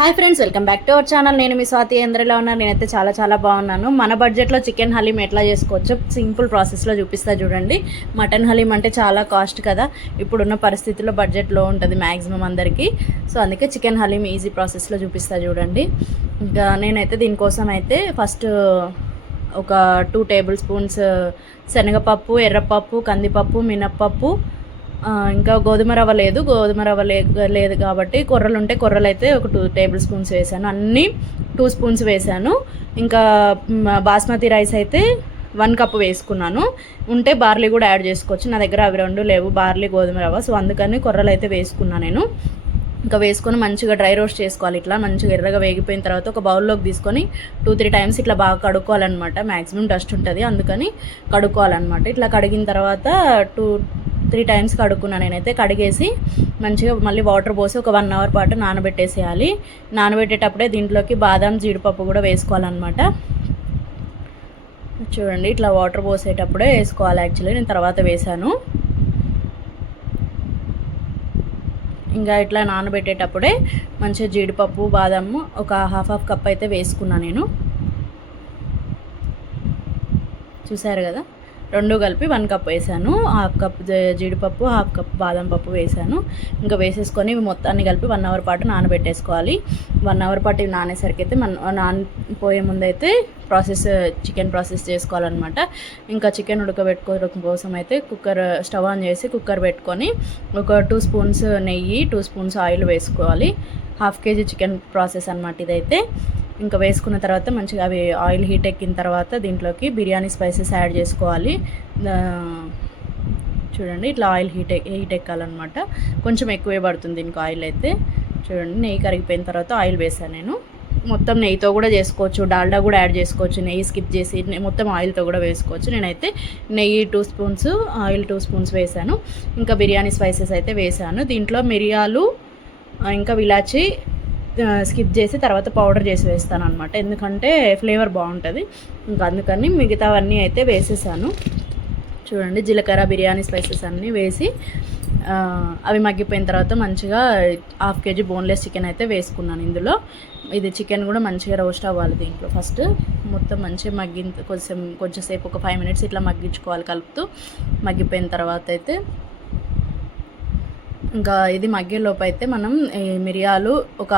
Hi friends, welcome back to our channel. నేను మీ స్వాతి. అందరిలో ఉన్నారు. నేనైతే చాలా బాగున్నాను. మన బడ్జెట్లో చికెన్ హలీం ఎట్లా చేసుకోవచ్చు సింపుల్ ప్రాసెస్లో చూపిస్తా చూడండి. మటన్ హలీం అంటే చాలా కాస్ట్ కదా, ఇప్పుడున్న పరిస్థితుల్లో బడ్జెట్లో ఉంటుంది మ్యాక్సిమం అందరికీ. సో అందుకే చికెన్ హలీం ఈజీ ప్రాసెస్లో చూపిస్తా చూడండి. ఇంకా నేనైతే దీనికోసం అయితే ఫస్ట్ ఒక 2 టేబుల్ స్పూన్స్ శనగపప్పు, ఎర్రపప్పు, కందిపప్పు, మినప్పప్పు, ఇంకా గోధుమ రవ్వ లేదు కాబట్టి కొర్రలు ఉంటే కొర్రలు అయితే ఒక 2 టేబుల్ స్పూన్స్ వేసాను. అన్నీ 2 స్పూన్స్ వేసాను. ఇంకా బాస్మతి రైస్ అయితే 1 కప్ వేసుకున్నాను. ఉంటే బార్లీ కూడా యాడ్ చేసుకోవచ్చు. నా దగ్గర అవి 2 లేవు, బార్లీ, గోధుమ రవ్వ. సో అందుకని కొర్రలు అయితే వేసుకున్నాను నేను. ఇంకా వేసుకొని మంచిగా డ్రై రోస్ట్ చేసుకోవాలి. ఇట్లా మంచిగా ఎర్రగా వేగిపోయిన తర్వాత ఒక బౌల్లోకి తీసుకొని 2-3 టైమ్స్ ఇట్లా బాగా కడుక్కోవాలన్నమాట. మ్యాక్సిమం డస్ట్ ఉంటుంది, అందుకని కడుక్కోవాలన్నమాట. ఇట్లా కడిగిన తర్వాత 2-3 టైమ్స్ కడుక్కున్నాను నేనైతే. కడిగేసి మంచిగా మళ్ళీ వాటర్ పోసి ఒక 1 అవర్ పాటు నానబెట్టేసేయాలి. నానబెట్టేటప్పుడే దీంట్లోకి బాదం, జీడిపప్పు కూడా వేసుకోవాలన్నమాట. చూడండి, ఇట్లా వాటర్ పోసేటప్పుడే వేసుకోవాలి. యాక్చువల్లీ నేను తర్వాత వేసాను. ఇంకా ఇట్లా నానబెట్టేటప్పుడే మంచిగా జీడిపప్పు, బాదము ఒక హాఫ్ కప్ అయితే వేసుకున్నాను నేను. చూసారు కదా, 2 కలిపి 1 కప్ వేసాను. హాఫ్ కప్ జీడిపప్పు, హాఫ్ కప్ బాదం పప్పు వేసాను. ఇంకా వేసేసుకొని మొత్తాన్ని కలిపి 1 అవర్ పాటు నానబెట్టేసుకోవాలి. 1 అవర్ పాటు నానేసరికి అయితే నానిపోయే ముందైతే చికెన్ ప్రాసెస్ చేసుకోవాలన్నమాట. ఇంకా చికెన్ ఉడకబెట్టుకోవడం కోసం అయితే స్టవ్ ఆన్ చేసి కుక్కర్ పెట్టుకొని ఒక 2 స్పూన్స్ నెయ్యి, 2 స్పూన్స్ ఆయిల్ వేసుకోవాలి. హాఫ్ కేజీ చికెన్ ప్రాసెస్ అన్నమాట ఇదైతే. ఇంకా వేసుకున్న తర్వాత మంచిగా అవి ఆయిల్ హీట్ ఎక్కిన తర్వాత దీంట్లోకి బిర్యానీ స్పైసెస్ యాడ్ చేసుకోవాలి. చూడండి, ఇట్లా ఆయిల్ హీట్ ఎక్కాలన్నమాట. కొంచెం ఎక్కువే పడుతుంది దీనికి ఆయిల్ అయితే. చూడండి, నెయ్యి కరిగిపోయిన తర్వాత ఆయిల్ వేసాను నేను. మొత్తం నెయ్యితో కూడా చేసుకోవచ్చు, డాల్డా కూడా యాడ్ చేసుకోవచ్చు. నెయ్యి స్కిప్ చేసి మొత్తం ఆయిల్తో కూడా వేసుకోవచ్చు. నేనైతే నెయ్యి 2 స్పూన్స్, ఆయిల్ 2 స్పూన్స్ వేసాను. ఇంకా బిర్యానీ స్పైసెస్ అయితే వేసాను. దీంట్లో మిరియాలు, ఇంకా ఇలాచి స్కిప్ చేసి తర్వాత పౌడర్ చేసి వేస్తాను అనమాట, ఎందుకంటే ఫ్లేవర్ బాగుంటుంది. ఇంకా అందుకని మిగతావన్నీ అయితే వేసేసాను. చూడండి, జీలకర్ర, బిర్యానీ స్పైసెస్ అన్నీ వేసి అవి మగ్గిపోయిన తర్వాత మంచిగా హాఫ్ కేజీ బోన్లెస్ చికెన్ అయితే వేసుకున్నాను ఇందులో. ఇది చికెన్ కూడా మంచిగా రోస్ట్ అవ్వాలి దీంట్లో. ఫస్ట్ మొత్తం మంచిగా కొంచెంసేపు ఒక 5 మినిట్స్ ఇట్లా మగ్గించుకోవాలి కలుపుతూ. మగ్గిపోయిన తర్వాత అయితే ఇంకా ఇది మగ్గేలోపు అయితే మనం ఈ మిరియాలు ఒక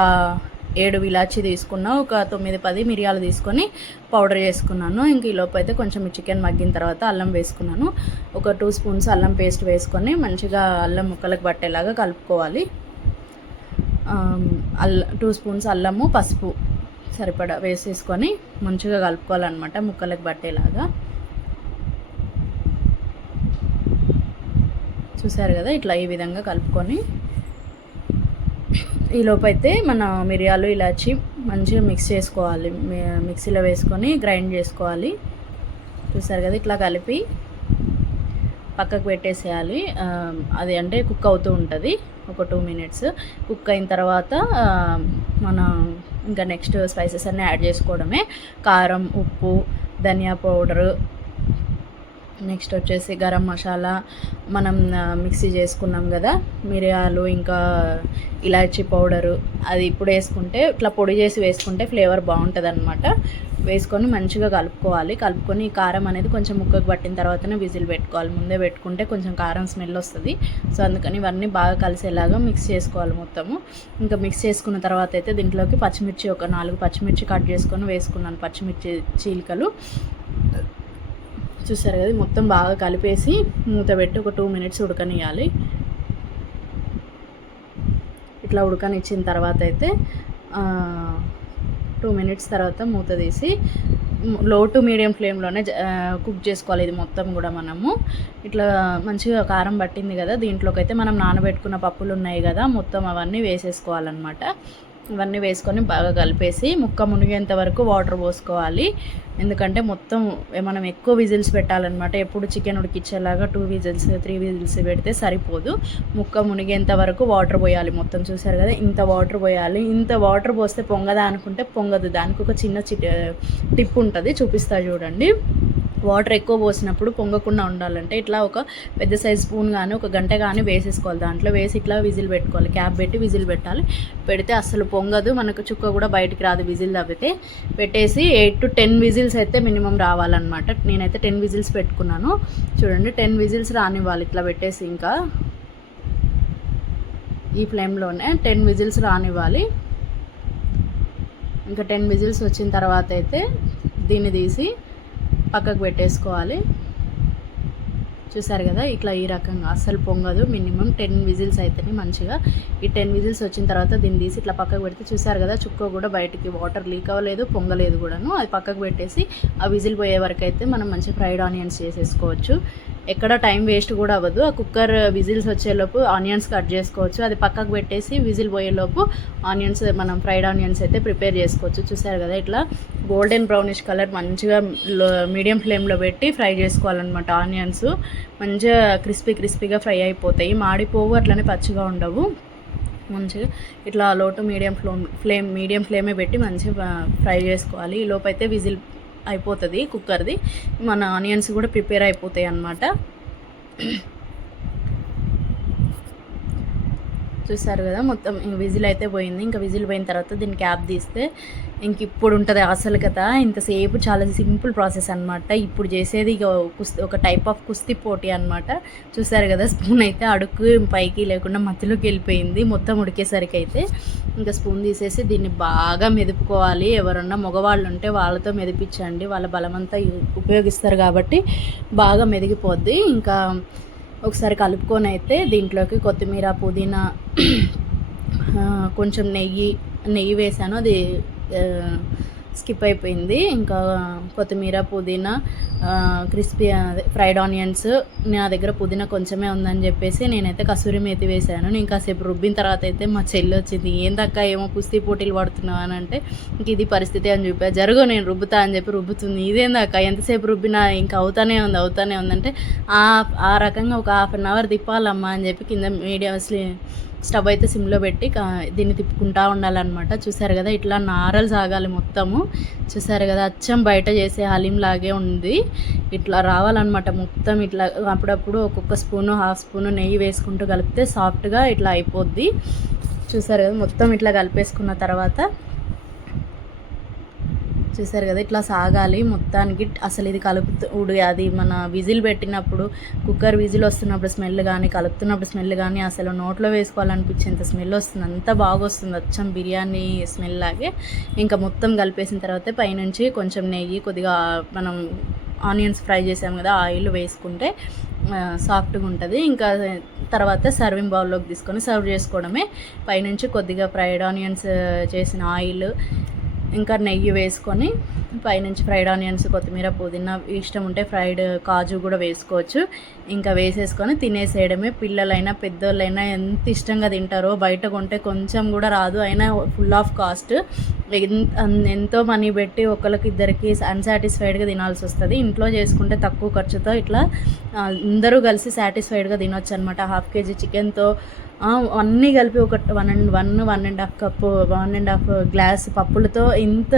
7 ఇలాచి తీసుకున్నా, ఒక 9-10 మిరియాలు తీసుకొని పౌడర్ చేసుకున్నాను. ఇంక ఈ లోపు అయితే కొంచెం చికెన్ మగ్గిన తర్వాత అల్లం వేసుకున్నాను. ఒక 2 స్పూన్స్ అల్లం పేస్ట్ వేసుకొని మంచిగా అల్లం ముక్కలకు పట్టేలాగా కలుపుకోవాలి. 2 స్పూన్స్ అల్లము, పసుపు సరిపడా వేసేసుకొని మంచిగా కలుపుకోవాలన్నమాట, ముక్కలకు పట్టేలాగా. చూసారు కదా, ఇట్లా ఈ విధంగా కలుపుకొని ఈలోపు అయితే మన మిరియాలు, ఇలాచి మంచిగా మిక్స్ చేసుకోవాలి. మిక్సీలో వేసుకొని గ్రైండ్ చేసుకోవాలి. చూసారు కదా, ఇట్లా కలిపి పక్కకు పెట్టేసేయాలి. అది అంటే కుక్ అవుతూ ఉంటుంది. ఒక 2 మినిట్స్ కుక్ అయిన తర్వాత మనం ఇంకా నెక్స్ట్ స్పైసెస్ అన్నీ యాడ్ చేసుకోవడమే. కారం, ఉప్పు, ధనియా పౌడరు, నెక్స్ట్ వచ్చేసి గరం మసాలా, మనం మిక్సీ చేసుకున్నాం కదా మిరియాలు, ఇంకా ఇలాచీ పౌడరు, అది ఇప్పుడు వేసుకుంటే ఇట్లా పొడి చేసి వేసుకుంటే ఫ్లేవర్ బాగుంటుంది అనమాట. వేసుకొని మంచిగా కలుపుకోవాలి. కలుపుకొని ఈ కారం అనేది కొంచెం ముక్కకు పట్టిన తర్వాతనే విజిల్ పెట్టుకోవాలి. ముందే పెట్టుకుంటే కొంచెం కారం స్మెల్ వస్తుంది. సో అందుకని ఇవన్నీ బాగా కలిసేలాగా మిక్స్ చేసుకోవాలి మొత్తము. ఇంకా మిక్స్ చేసుకున్న తర్వాత అయితే దీంట్లోకి పచ్చిమిర్చి, ఒక 4 పచ్చిమిర్చి కట్ చేసుకొని వేసుకున్నాను, పచ్చిమిర్చి చీలికలు. చూసారు కదా, మొత్తం బాగా కలిపేసి మూత పెట్టి ఒక 2 మినిట్స్ ఉడకనియాలి. ఇట్లా ఉడకనిచ్చిన తర్వాత అయితే 2 మినిట్స్ తర్వాత మూత తీసి లో టు మీడియం ఫ్లేమ్లోనే కుక్ చేసుకోవాలి. ఇది మొత్తం కూడా మనము ఇట్లా మంచిగా కారం పట్టింది కదా, దీంట్లోకి అయితే మనం నానబెట్టుకున్న పప్పులు ఉన్నాయి కదా, మొత్తం అవన్నీ వేసేసుకోవాలన్నమాట. ఇవన్నీ వేసుకొని బాగా కలిపేసి ముక్క మునిగేంత వరకు వాటర్ పోసుకోవాలి. ఎందుకంటే మొత్తం మనం ఎక్కువ విజిల్స్ పెట్టాలన్నమాట. ఎప్పుడు చికెన్ ఉడికిచ్చేలాగా 2 విజిల్స్ 3 విజిల్స్ పెడితే సరిపోదు. ముక్క మునిగేంత వరకు వాటర్ పోయాలి మొత్తం. చూసారు కదా, ఇంత వాటర్ పోయాలి. ఇంత వాటర్ పోస్తే పొంగదా అనుకుంటే పొంగదు. దానికి ఒక చిన్న టిప్ ఉంటుంది, చూపిస్తా చూడండి. వాటర్ ఎక్కువ పోసినప్పుడు పొంగకుండా ఉండాలంటే ఇట్లా ఒక పెద్ద సైజ్ స్పూన్ కానీ ఒక గంట కానీ వేసేసుకోవాలి. దాంట్లో వేసి ఇట్లా విజిల్ పెట్టుకోవాలి. క్యాప్ పెట్టి విజిల్ పెట్టాలి. పెడితే అస్సలు పొంగదు, మనకు చుక్క కూడా బయటికి రాదు. విజిల్ తప్పితే పెట్టేసి 8 to 10 విజిల్స్ అయితే మినిమం రావాలన్నమాట. నేనైతే 10 విజిల్స్ పెట్టుకున్నాను. చూడండి 10 విజిల్స్ రానివ్వాలి. ఇట్లా పెట్టేసి ఇంకా ఈ ఫ్లేమ్లోనే 10 విజిల్స్ రానివ్వాలి. ఇంకా 10 విజిల్స్ వచ్చిన తర్వాత అయితే దీన్ని తీసి పక్కకు పెట్టేసుకోవాలి. చూసారు కదా, ఇట్లా ఈ రకంగా అస్సలు పొంగదు. మినిమం 10 విజిల్స్ అయితేనే మంచిగా. ఈ 10 విజిల్స్ వచ్చిన తర్వాత దీన్ని తీసి ఇట్లా పక్కకు పెడితే చూసారు కదా, చుక్క కూడా బయటికి వాటర్ లీక్ అవ్వలేదు, పొంగలేదు కూడాను. అది పక్కకు పెట్టేసి ఆ విజిల్ పోయే వరకు అయితే మనం మంచి ఫ్రైడ్ ఆనియన్స్ చేసేసుకోవచ్చు. ఎక్కడ టైం వేస్ట్ కూడా అవ్వదు. ఆ కుక్కర్ విజిల్స్ వచ్చేలోపు ఆనియన్స్ కట్ చేసుకోవచ్చు. అది పక్కకు పెట్టేసి విజిల్ పోయేలోపు ఆనియన్స్, మనం ఫ్రైడ్ ఆనియన్స్ అయితే ప్రిపేర్ చేసుకోవచ్చు. చూసారు కదా, ఇట్లా గోల్డెన్ బ్రౌనిష్ కలర్ మంచిగా మీడియం ఫ్లేమ్లో పెట్టి ఫ్రై చేసుకోవాలన్నమాట. ఆనియన్స్ మంచిగా క్రిస్పీగా ఫ్రై అయిపోతాయి, మాడిపోవు, అట్లనే పచ్చిగా ఉండవు. మంచిగా ఇట్లా లో టు మీడియం ఫ్లేమే పెట్టి మంచిగా ఫ్రై చేసుకోవాలి. ఈ లోపు అయితే విజిల్ అయిపోతుంది కుక్కర్ది. మన ఆనియన్స్ కూడా ప్రిపేర్ అయిపోతాయి అన్నమాట. చూసారు కదా, మొత్తం విజిల్ అయితే పోయింది. ఇంకా విజిల్ పోయిన తర్వాత దీన్ని క్యాప్ తీస్తే ఇంక ఇప్పుడు ఉంటుంది అసలు కదా. ఇంతసేపు చాలా సింపుల్ ప్రాసెస్ అనమాట. ఇప్పుడు చేసేది ఇక ఒక టైప్ ఆఫ్ కుస్తీ పోటీ అనమాట. చూసారు కదా, స్పూన్ అయితే అడుగు పైకి లేకుండా మధ్యలోకి వెళ్ళిపోయింది మొత్తం ఉడికేసరికి. అయితే ఇంకా స్పూన్ తీసేసి దీన్ని బాగా మెదుపుకోవాలి. ఎవరన్నా మగవాళ్ళు ఉంటే వాళ్ళతో మెదిపించండి, వాళ్ళ బలమంతా ఉపయోగిస్తారు కాబట్టి బాగా మెదిగిపోద్ది. ఇంకా ఒకసారి కలుపుకొని అయితే దీంట్లోకి కొత్తిమీర, పుదీనా, కొంచెం నెయ్యి వేసాను, అది స్కిప్ అయిపోయింది. ఇంకా కొత్తిమీర, పుదీనా, క్రిస్పీ ఫ్రైడ్ ఆనియన్స్, నా దగ్గర పుదీనా కొంచెమే ఉందని చెప్పేసి నేనైతే కసూరి మేతి వేసాను. నేను కాసేపు రుబ్బిన తర్వాత అయితే మా చెల్లి వచ్చింది, ఏందక్క ఏమో కుస్తీ పోటీలు పడుతున్నావు అని అంటే ఇంక ఇది పరిస్థితి అని చెప్పా. జరుగు నేను రుబ్బుతా అని చెప్పి రుబ్బుతుంది. ఇదేందక్క ఎంతసేపు రుబ్బినా ఇంకా అవుతానే ఉందంటే ఆ రకంగా ఒక 1/2 hour తిప్పాలమ్మా అని చెప్పి కింద మీడియం స్టవ్ అయితే సిమ్లో పెట్టి దీన్ని తిప్పుకుంటూ ఉండాలన్నమాట. చూసారు కదా, ఇట్లా నారలు సాగాలి మొత్తము. చూసారు కదా, అచ్చం బయట చేసే హలీం లాగే ఉంది. ఇట్లా రావాలన్నమాట మొత్తం. ఇట్లా అప్పుడప్పుడు ఒక్కొక్క స్పూను, 1/2 స్పూను నెయ్యి వేసుకుంటూ కలిపితే సాఫ్ట్గా ఇట్లా అయిపోద్ది. చూసారు కదా, మొత్తం ఇట్లా కలిపేసుకున్న తర్వాత చూసారు కదా, ఇట్లా సాగాలి మొత్తానికి. అసలు ఇది అది మన విజిల్ పెట్టినప్పుడు, కుక్కర్ విజిల్ వస్తున్నప్పుడు స్మెల్ కానీ, కలుపుతున్నప్పుడు స్మెల్ కానీ అసలు నోట్లో వేసుకోవాలనిపించేంత స్మెల్ వస్తుంది. అంత బాగా వస్తుంది, అచ్చం బిర్యానీ స్మెల్ లాగే. ఇంకా మొత్తం కలిపేసిన తర్వాత పైనుంచి కొంచెం నెయ్యి, కొద్దిగా మనం ఆనియన్స్ ఫ్రై చేసాం కదా, ఆయిల్ వేసుకుంటే సాఫ్ట్గా ఉంటుంది. ఇంకా తర్వాత సర్వింగ్ బౌల్లోకి తీసుకొని సర్వ్ చేసుకోవడమే. పైనుంచి కొద్దిగా ఫ్రైడ్ ఆనియన్స్ చేసిన ఆయిల్, ఇంకా నెయ్యి వేసుకొని పైనుంచి ఫ్రైడ్ ఆనియన్స్, కొత్తిమీర, పుదీనా, ఇష్టం ఉంటే ఫ్రైడ్ కాజు కూడా వేసుకోవచ్చు. ఇంకా వేసేసుకొని తినేసేయడమే. పిల్లలైనా పెద్దోళ్ళైనా ఎంత ఇష్టంగా తింటారో. బయట కొంటే కొంచెం కూడా రాదు, అయినా ఫుల్ ఆఫ్ కాస్ట్. ఎంతో మనీ పెట్టి ఒకరికి ఇద్దరికి అన్సాటిస్ఫైడ్గా తినాల్సి వస్తుంది. ఇంట్లో చేసుకుంటే తక్కువ ఖర్చుతో ఇట్లా అందరూ కలిసి సాటిస్ఫైడ్గా తినొచ్చు అనమాట. 1/2 kg చికెన్తో అన్నీ కలిపి ఒక 1.5 కప్పు 1.5 గ్లాస్ పప్పులతో ఇంత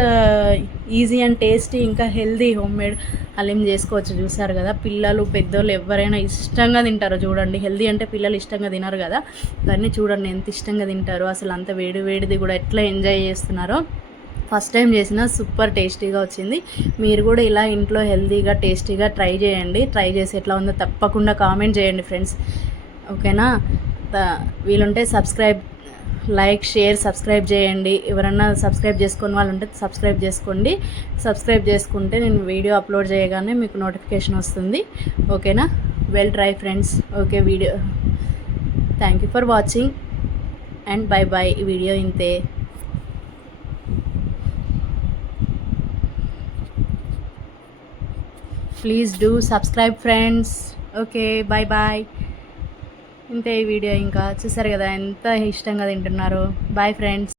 ఈజీ అండ్ టేస్టీ ఇంకా హెల్దీ హోమ్ మేడ్ హలీం చేసుకోవచ్చు. చూసారు కదా, పిల్లలు పెద్దోళ్ళు ఎవరైనా ఇష్టంగా తింటారు. చూడండి, హెల్దీ అంటే పిల్లలు ఇష్టంగా తినరు కదా, దాన్ని చూడండి ఎంత ఇష్టంగా తింటారు. అసలు అంత వేడిది కూడా ఎట్లా ఎంజాయ్ చేస్తున్నారో. ఫస్ట్ టైం చేసిన సూపర్ టేస్టీగా వచ్చింది. మీరు కూడా ఇలా ఇంట్లో హెల్తీగా టేస్టీగా ట్రై చేయండి. ట్రై చేసి ఎట్లా ఉందో తప్పకుండా కామెంట్ చేయండి ఫ్రెండ్స్. ఓకేనా, వీలుంటే లైక్, షేర్, సబ్స్క్రైబ్ చేయండి. ఎవరన్నా సబ్స్క్రైబ్ చేసుకుని వాళ్ళు ఉంటే సబ్స్క్రైబ్ చేసుకోండి. సబ్స్క్రైబ్ చేసుకుంటే నేను వీడియో అప్లోడ్ చేయగానే మీకు నోటిఫికేషన్ వస్తుంది. ఓకేనా, well try friends. Okay, thank you for watching and bye. ఈ వీడియో ఇంతే. Please do subscribe friends. Okay, bye. ఇంతే ఈ వీడియో. ఇంకా చూసారు కదా ఎంత ఇష్టంగా తింటున్నారు. Bye friends.